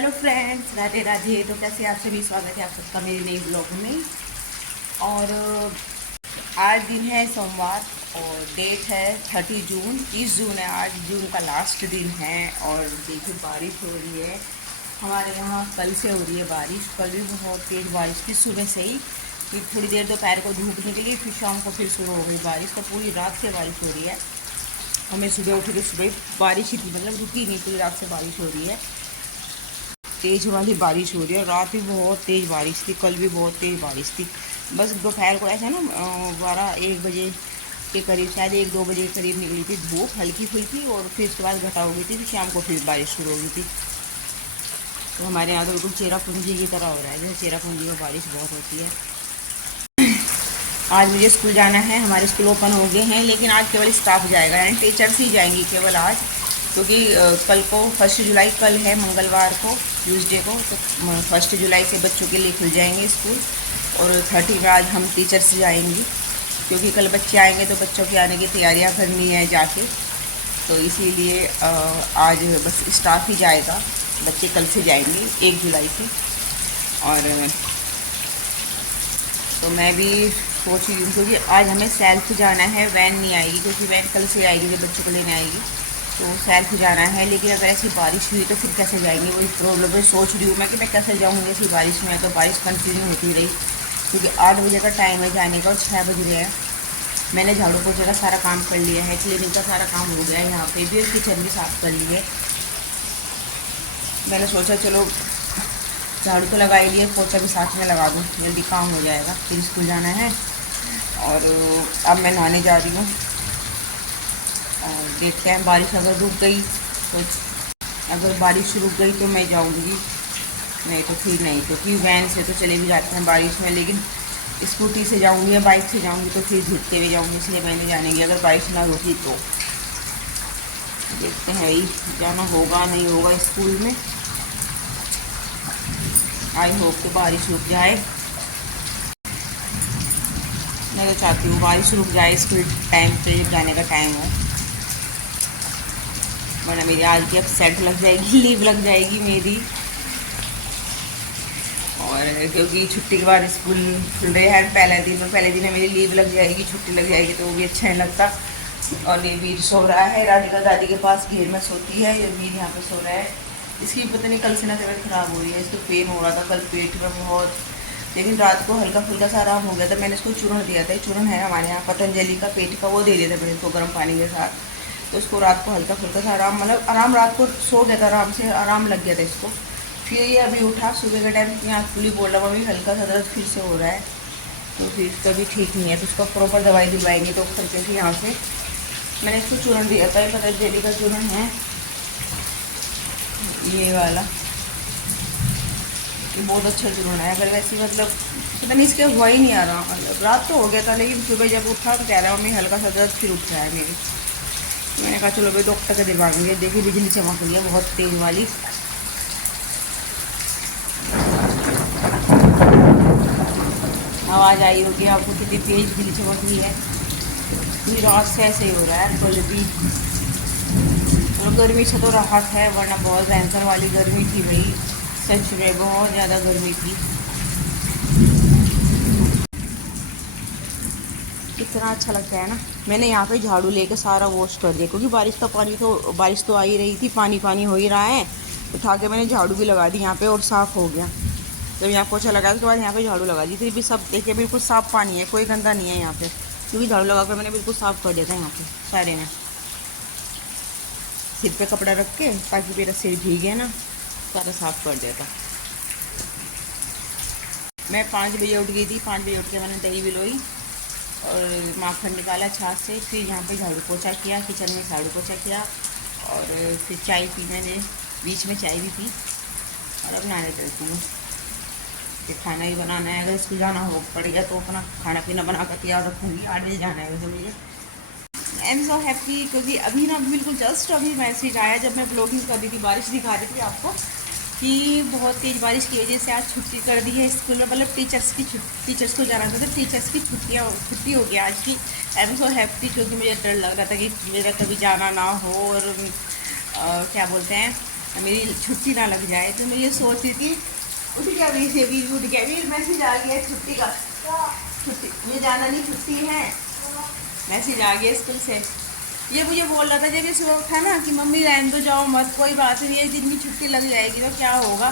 Hello friends, Radhe Radhe. तो कैसे आप सभी, स्वागत है आप सबका मेरे नए ब्लॉग में। और आज दिन है सोमवार और डेट है 30 जून। 30 जून है आज, जून का लास्ट दिन है। और देखिए बारिश हो रही है हमारे यहाँ, कल से हो रही है बारिश। कल भी बहुत तेज़ बारिश थी सुबह से ही। फिर थोड़ी देर दोपहर को धूप निकली, फिर शाम को फिर शुरू हो गई बारिश। तो पूरी रात से बारिश हो रही है। हमें सुबह उठी तो सुबह बारिश ही थी, मतलब रुकी नहीं, पूरी रात से बारिश हो रही है। तेज़ वाली बारिश हो रही है। रात भी बहुत तेज़ बारिश थी, कल भी बहुत तेज़ बारिश थी। बस दोपहर को ऐसा ना 12-1 बजे के करीब, शायद 1-2 बजे के करीब निकली थी धूप हल्की फुल्की, और फिर उसके बाद घटा हो गई थी। फिर शाम को फिर बारिश शुरू हो गई थी। तो हमारे यहाँ तो बिल्कुल चेरापूंजी की तरह हो रहा है, जैसे चेरापूंजी में बारिश बहुत होती है। आज मुझे स्कूल जाना है। हमारे स्कूल ओपन हो गए हैं, लेकिन आज केवल स्टाफ जाएगा, यानी टीचर्स ही जाएंगी केवल आज। क्योंकि कल को 1 जुलाई, कल है मंगलवार को, ट्यूसडे को। तो 1 जुलाई से बच्चों के लिए खुल जाएंगे स्कूल, और 30 में आज हम टीचर्स जाएंगी। क्योंकि कल बच्चे आएंगे तो बच्चों के आने की तैयारियां करनी है जाके। तो इसीलिए आज बस स्टाफ ही जाएगा, बच्चे कल से जाएंगे 1 जुलाई से। और तो मैं भी सोच रही हूँ, क्योंकि आज हमें सेल्फ जाना है, वैन नहीं आएगी, क्योंकि वैन कल से आएगी जब बच्चों को लेने आएगी। तो सेल्फ जाना है, लेकिन अगर ऐसी बारिश हुई तो फिर कैसे जाएंगे, वही प्रॉब्लम है। सोच रही हूँ मैं कि मैं कैसे जाऊँगी ऐसी बारिश में। तो बारिश कंटिन्यू होती रही, क्योंकि 8 बजे का टाइम है जाने का और 6 बज रहे हैं। मैंने झाड़ू पोछे का सारा काम कर लिया है, क्लीनिंग का सारा काम हो गया है यहाँ पे भी, और किचन भी साफ़ कर ली है। मैंने सोचा चलो झाड़ू तो लगा ही लिए, पोछा भी साथ में लगा दूँ, जल्दी काम हो जाएगा, फिर स्कूल जाना है। और अब मैं नहाने जा रही हूँ, और देखते हैं बारिश अगर रुक गई तो, अगर बारिश रुक गई तो मैं जाऊँगी, नहीं तो फिर नहीं। क्योंकि वैन से तो चले भी जाते हैं बारिश में, लेकिन स्कूटी से जाऊँगी या बाइक से जाऊँगी तो फिर भीगते हुए जाऊँगी, इसलिए मैंने जाने की, अगर बारिश ना रुकी तो। देखते हैं ही जाना होगा नहीं होगा स्कूल में। आई होप कि बारिश रुक जाए। मैं तो चाहती हूँ बारिश रुक जाए, स्कूल टाइम पे जाने का टाइम हो, वरना मेरी आज की अपसेट लग जाएगी, लीव लग जाएगी मेरी। और क्योंकि छुट्टी के बाद स्कूल खुल रहे हैं, पहले दिन है मेरी लीव लग जाएगी, छुट्टी लग जाएगी, तो वो भी अच्छा नहीं लगता। और ये वीर सो रहा है, राधिका दादी के पास घेर में सोती है, ये वीर यहाँ पे सो रहा है। इसकी पता नहीं कल से ना तबीयत खराब हो रही है, इसको पेन हो रहा था कल पेट में बहुत, लेकिन रात को हल्का फुल्का सा आराम हो गया था। मैंने इसको चूर्ण दिया था, चूर्ण है हमारे यहाँ पतंजलि का पेट का, वो दे दिया था मैंने इसको गर्म पानी के साथ। तो इसको रात को हल्का फुल्का सा आराम, मतलब आराम, रात को सो गया था, आराम से आराम लग गया था इसको। फिर ये अभी उठा सुबह के टाइम, यहाँ फुली बोल रहा मम्मी हल्का सा दर्द फिर से हो रहा है, तो फिर कभी ठीक नहीं है, तो उसका प्रॉपर दवाई दिलवाएंगे। तो खर्चे से यहाँ से मैंने इसको चूर्ण दिया था, पतंजलि का चूर्ण है ये वाला, ये बहुत अच्छा चूर्ण है। अगर वैसे मतलब पता नहीं इसके हुआ ही नहीं आ रहा, मतलब रात तो हो गया था, लेकिन सुबह जब उठा तो कह रहा है मम्मी हल्का सा दर्द फिर उठ रहा है मेरे। मैंने कहा चलो भाई डॉक्टर का दिलवाएंगे। देखिए बिजली चमक रही है बहुत तेज वाली। आवाज़ आई होगी आपको कितनी तेज बिजली चमक रही है। पूरी रात से ऐसे ही हो रहा है, कल भी। और गर्मी से तो राहत है, वरना बहुत भयंकर वाली गर्मी थी भाई, सच में बहुत ज़्यादा गर्मी थी। कितना अच्छा लगता है ना। मैंने यहाँ पे झाड़ू लेके सारा वॉश कर दिया, क्योंकि बारिश तो आ ही रही थी, पानी पानी हो ही रहा है। उठा के मैंने झाड़ू भी लगा दी यहाँ पे, और साफ़ हो गया। जब यहाँ पोछा लगा उसके बाद यहाँ पे झाड़ू लगा दी, फिर भी सब देखिए बिल्कुल साफ़ पानी है, कोई गंदा नहीं है यहाँ पे, क्योंकि झाड़ू लगा कर मैंने बिल्कुल साफ़ कर दिया था यहाँ पे सारे में। सिर पे कपड़ा रख के, ताकि मेरा सिर भीगे ना, सारा साफ़ कर दिया था। मैं 5 बजे उठ गई थी, 5 बजे उठ के मैंने दही बिलोई और माखन निकाला छाछ से, फिर यहाँ पे झाड़ू पोछा किया, किचन में झाड़ू पोछा किया, और फिर चाय पी मैंने, बीच में चाय भी पी। और अब नहाने चलती हूँ, फिर खाना ही बनाना है। अगर स्कूल जाना हो पड़ेगा तो अपना खाना पीना बना कर तैयार रखूँगी। 8 बजे जाना है वैसे मुझे। आई एम सो हैप्पी, क्योंकि अभी ना बिल्कुल जस्ट अभी मैसेज आया, जब मैं ब्लॉगिंग कर रही थी, बारिश दिखा रही थी आपको, कि बहुत तेज़ बारिश की वजह से आज छुट्टी कर दी है स्कूल में, मतलब टीचर्स को जाना था, तो टीचर्स की छुट्टी हो गई आज की। आई एम सो हैप्पी, क्योंकि मुझे डर लग रहा था कि मेरा कभी जाना ना हो, और क्या बोलते हैं, मेरी छुट्टी ना लग जाए। तो मैं ये सोच रही थी, उठ गया वीर से, वीर उठ गया, वीर मैसेज आ गया छुट्टी का। छुट्टी, ये जाना नहीं, छुट्टी है, मैसेज आ गया स्कूल से। ये मुझे बोल रहा था जब इस वक्त था ना कि मम्मी रहने दो, जाओ मत, कोई बात नहीं, एक दिन की छुट्टी लग जाएगी तो क्या होगा,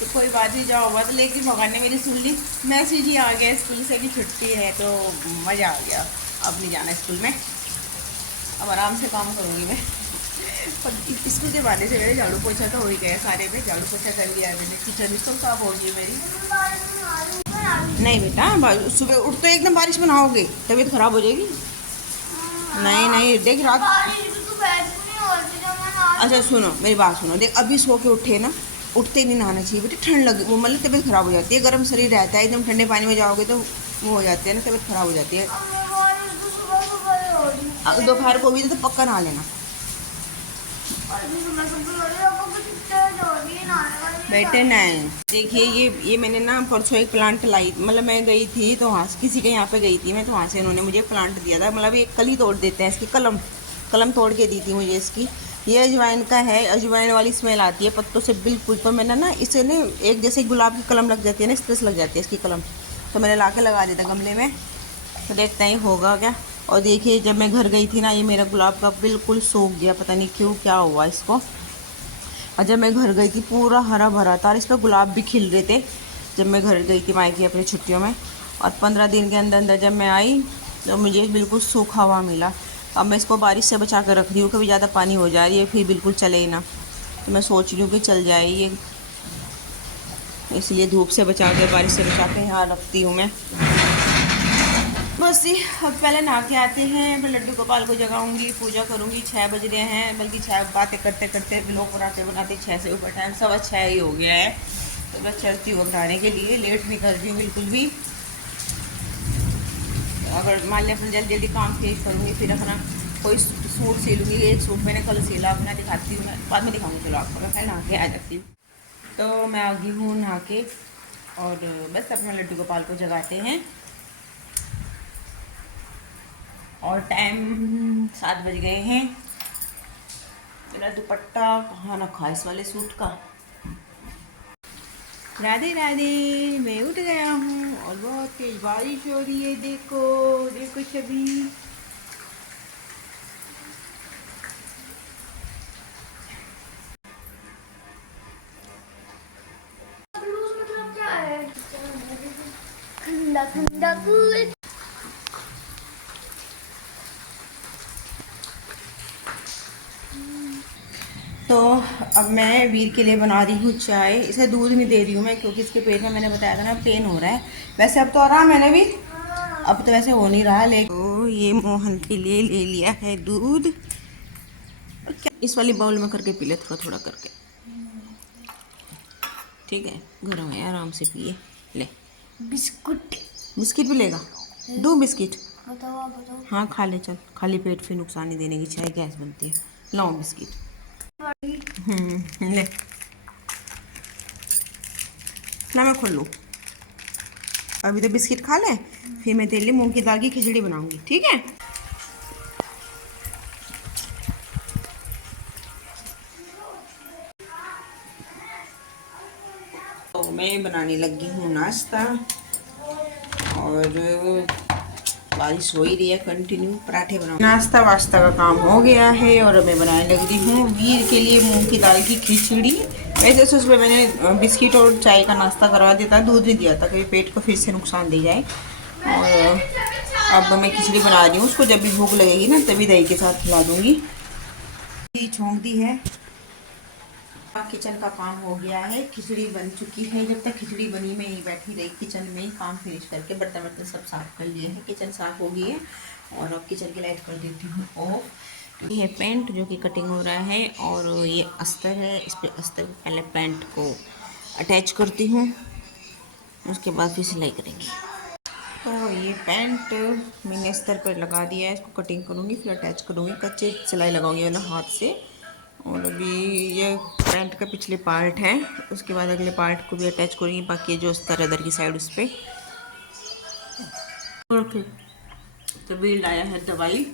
तो कोई बात नहीं, जाओ मत। लेकिन भगवान ने मेरी सुन ली, मैसेज ही आ गया स्कूल से कि छुट्टी है, तो मज़ा आ गया। अब नहीं जाना स्कूल में, अब आराम से काम करूँगी मैं। और स्कूल के बाद से मेरे झाड़ू पोछा तो हो ही गया सारे में, झाड़ू पोछा कर लिया मैंने, किचन भी साफ हो गई मेरी। नहीं बेटा, सुबह उठ तो एकदम बारिश में नहाओगे, तबीयत खराब हो जाएगी। नहीं नहीं, देख रात। अच्छा सुनो मेरी बात सुनो, देख अभी सो के उठे ना, उठते ही नहीं नहाना चाहिए बेटा, ठंड लगी वो, मतलब तबीयत खराब हो जाती है, गर्म शरीर रहता है, एकदम ठंडे पानी में जाओगे तो वो हो जाती है ना, तबीयत खराब हो जाती है। दोपहर को भी तो पक्का नहा लेना बेटे। नहीं देखिए, ये मैंने ना परसों एक प्लांट लाई, मतलब मैं गई थी तो वहाँ से किसी के यहाँ पे गई थी मैं, तो वहाँ से इन्होंने मुझे प्लांट दिया था, मतलब ये कल ही तोड़ देते हैं, इसकी कलम कलम तोड़ के दी थी मुझे इसकी। ये अजवाइन का है, अजवाइन वाली स्मेल आती है पत्तों से बिल्कुल। तो मैंने ना इसे ना, एक जैसे गुलाब की कलम लग जाती है ना, इस तरह से लग जाती है इसकी कलम, तो मैंने ला के लगा दिया था गमले में, तो देखते ही होगा क्या। और देखिए जब मैं घर गई थी ना, ये मेरा गुलाब का बिल्कुल सूख गया, पता नहीं क्यों, क्या हुआ इसको। और जब मैं घर गई थी पूरा हरा भरा था, और इस पर गुलाब भी खिल रहे थे जब मैं घर गई थी मायके अपनी छुट्टियों में। और 15 दिन के अंदर अंदर जब मैं आई तो मुझे बिल्कुल सूखा हुआ मिला। अब मैं इसको बारिश से बचा कर रख रही हूँ, कभी ज़्यादा पानी हो जाए ये फिर बिल्कुल चले ही ना, तो मैं सोच रही हूँ कि चल जाए ये, इसलिए धूप से बचा कर, बारिश से बचा कर यहाँ रखती हूँ मैं। बस ही अब पहले नहा के आते हैं, फिर लड्डू गोपाल को जगाऊंगी, पूजा करूंगी। 6 बज रहे हैं, बल्कि 6 बातें करते करते ब्लॉग बनाते बनाते 6 से ऊपर टाइम 6:15 ही हो गया है। तो बस चलती हूँ बनाने के लिए, लेट नहीं कर रही हूँ बिल्कुल भी। अगर मान लिया अपना जल्दी जल्दी काम फिनिश करूँगी, फिर अपना कोई सूट सिलूँगी। एक सूट मैंने कल सिला, अपना दिखाती हूँ, मैं बाद में दिखाऊँगी, चलो आपको। मैं नहा के आ जाती हूँ। तो मैं आ गई हूँ नहा के, और बस अपना लड्डू गोपाल को जगाते हैं। और टाइम 7 बज गए हैं। मेरा दुपट्टा कहाँ रखा इस वाले सूट का। राधे राधे, मैं उठ गया हूँ और बहुत तेज बारिश हो रही है, देखो देखो सभी। मतलब क्या है, ठंडा ठंडा कूल। तो अब मैं वीर के लिए बना रही हूँ चाय। इसे दूध नहीं दे रही हूँ मैं, क्योंकि इसके पेट में मैंने बताया था ना पेन हो रहा है। वैसे अब तो आराम है ना वीर, अब तो वैसे हो नहीं रहा, लेकिन तो ये मोहन के लिए ले लिया है दूध। इस वाली बाउल में करके पी ले, थोड़ा थोड़ा करके, ठीक है, गर्म है, आराम से पिए। ले बिस्कुट, बिस्किट भी लेगा, दो बिस्किट। बताओ बताओ। हाँ खा ले, चल, खाली पेट फिर नुकसान नहीं देने की चाय, गैस बनती है। लाओ बिस्किट। ले ना, मैं खोल लूँ। अभी तो बिस्किट खा ले, फिर मैं तेरे लिए मूंग की दाल की खिचड़ी बनाऊंगी, ठीक है। तो मैं बनाने लगी हूँ नाश्ता, और बारिश हो ही रही है कंटिन्यू। पराठे बनाऊँ, नाश्ता वास्ता का काम हो गया है, और मैं बनाने लग रही हूँ वीर के लिए मूंग की दाल की खिचड़ी। वैसे तो सुबह मैंने बिस्किट और चाय का नाश्ता करवा दिया था, दूध नहीं दिया था, कभी पेट को फिर से नुकसान दे जाए। और अब मैं खिचड़ी बना रही हूँ, उसको जब भी भूख लगेगी ना तभी दही के साथ खिला दूँगी। छोंक दी है, किचन का काम हो गया है, खिचड़ी बन चुकी है। जब तक खिचड़ी बनी मैं यहीं बैठी रही किचन में ही, काम फिनिश करके बर्तन वर्तन सब साफ कर लिए हैं, किचन साफ हो गई है। और अब किचन की लाइट कर देती हूँ ऑफ। ये है पेंट जो कि कटिंग हो रहा है, और ये अस्तर है, इस पर अस्तर पहले पेंट को अटैच करती हूँ, उसके बाद फिर सिलाई करेंगी। तो ये पैंट मैंने अस्तर पर लगा दिया है, इसको कटिंग करूँगी, फिर अटैच करूँगी, कच्चे सिलाई लगाऊंगी वाला हाथ से। और अभी ये पैंट का पिछले पार्ट है, उसके बाद अगले पार्ट को भी अटैच करूँगी, बाकी जो अस्तर अदर की साइड उस पर। ओके, तो बिल आया है दवाई,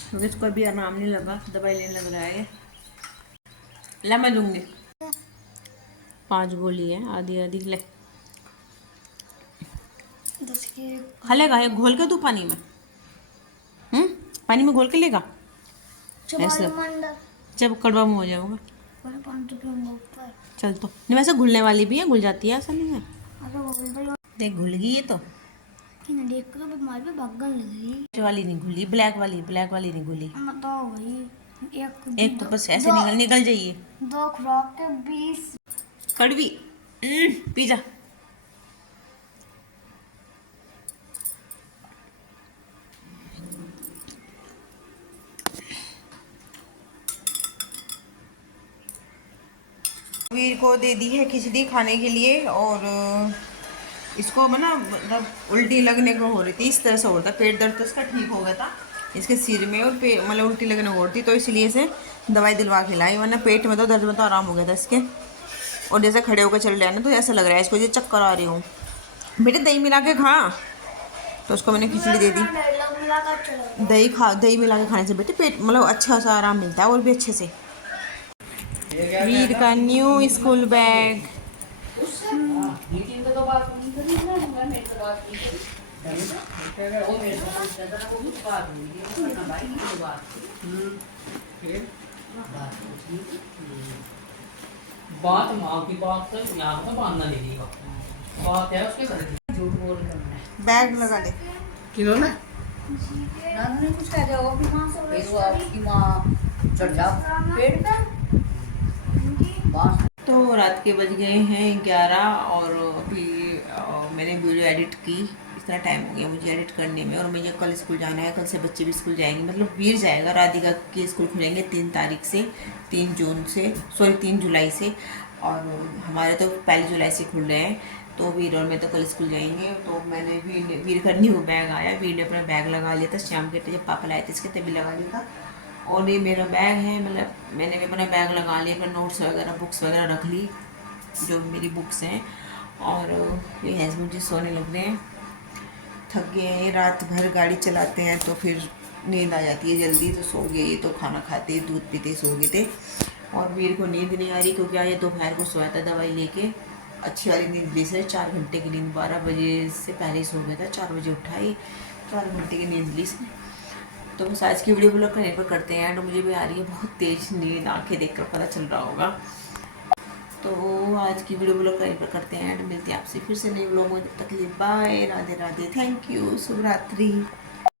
क्योंकि इसको अभी आराम नहीं लगा, दवाई लेने लग रहा है। ला मैं दूँगी। 5 गोली है, आधी आधी ले। 10 के खा लेगा ये घोल के तू पानी में? पानी में घोल के लेगा ऐसे? जब कड़वा मुँह हो जाएगा चल। तो नहीं वैसे घुलने वाली भी है, घुल जाती है, ऐसा नहीं है। देख घुल गई ये तो। देख कर बीमारी पे भागने लगी। वाली नहीं घुली, ब्लैक वाली नहीं घुली। बताओ भाई, एक तो बस ऐसे निकल जाइए। 2 खुराक के 20 कड़वी। पी जा। वीर को दे दी है खिचड़ी खाने के लिए, और इसको ना मतलब उल्टी लगने को हो रही थी, इस तरह से हो रहा था, पेट दर्द तो इसका ठीक हो गया था इसके सिर में, और मतलब उल्टी लगने को हो रही थी, तो इसलिए से दवाई दिलवा के लाई, वरना पेट में तो दर्द में तो आराम हो गया था इसके। और जैसे खड़े होकर चल रहे हैं ना तो ऐसा लग रहा है इसको, ये चक्कर आ रही हूँ। बेटे दही मिला के खा, तो उसको मैंने खिचड़ी दे दी। दही मिला के खाने से बेटे पेट मतलब अच्छा सा आराम मिलता है, और भी अच्छे से। वीर का न्यू स्कूल बैग। बात माँ की बात तो यहाँ तो मानना नहीं देगा, बात है उसके घर की। झूठ बोल रहा है। बैग लगा ले। किन्होंने नानू ने कुछ कह दिया होगा कि माँ से फिर वो आपकी माँ चढ़ जा पेड़ पे बांस। तो रात के बज गए हैं 11, और अभी मैंने वीडियो एडिट की। इतना टाइम हो गया मुझे एडिट करने में, और मुझे कल स्कूल जाना है, कल से बच्चे भी स्कूल जाएंगे, मतलब वीर जाएगा। राधिका के स्कूल खुलेंगे 3 तारीख से, 3 जून से, सॉरी 3 जुलाई से, और हमारे तो 1 जुलाई से खुल रहे हैं। तो वीर और मैं तो कल स्कूल जाएंगे। तो मैंने भी वीर का न्यू बैग आया, वीर ने अपना बैग लगा लिया था शाम के, जब पापा लाए थे इसके तभी लगा लिया था। और ये मेरा बैग है, मतलब मैंने भी अपना बैग लगा लिया, अपना नोट्स वगैरह बुक्स वगैरह रख ली, जो मेरी बुक्स हैं। और ये हस्बैंड जी सोने लग रहे हैं, थक गए हैं, रात भर गाड़ी चलाते हैं तो फिर नींद आ जाती है जल्दी, तो सो गए। ये तो खाना खाते दूध पीते सो गए थे। और वीर को नींद नहीं आ रही क्योंकि आज दोपहर को सोया था दवाई लेके, अच्छी वाली नींद ली से 4 घंटे की नींद, 12 बजे से पहले ही सो गया था, 4 बजे उठा ही, 4 घंटे की नींद ली इसने। तो बस आज की वीडियो ब्लॉग करने पर करते हैं, और मुझे भी आ रही है बहुत तेज नींद, आंखें देखकर पता चल रहा होगा। तो आज की वीडियो ब्लॉग करने पर करते हैं, मिलते हैं आपसे फिर से नई ब्लॉग में। तब तक के लिए bye, Radhe Radhe, thank you, शुभ रात्रि।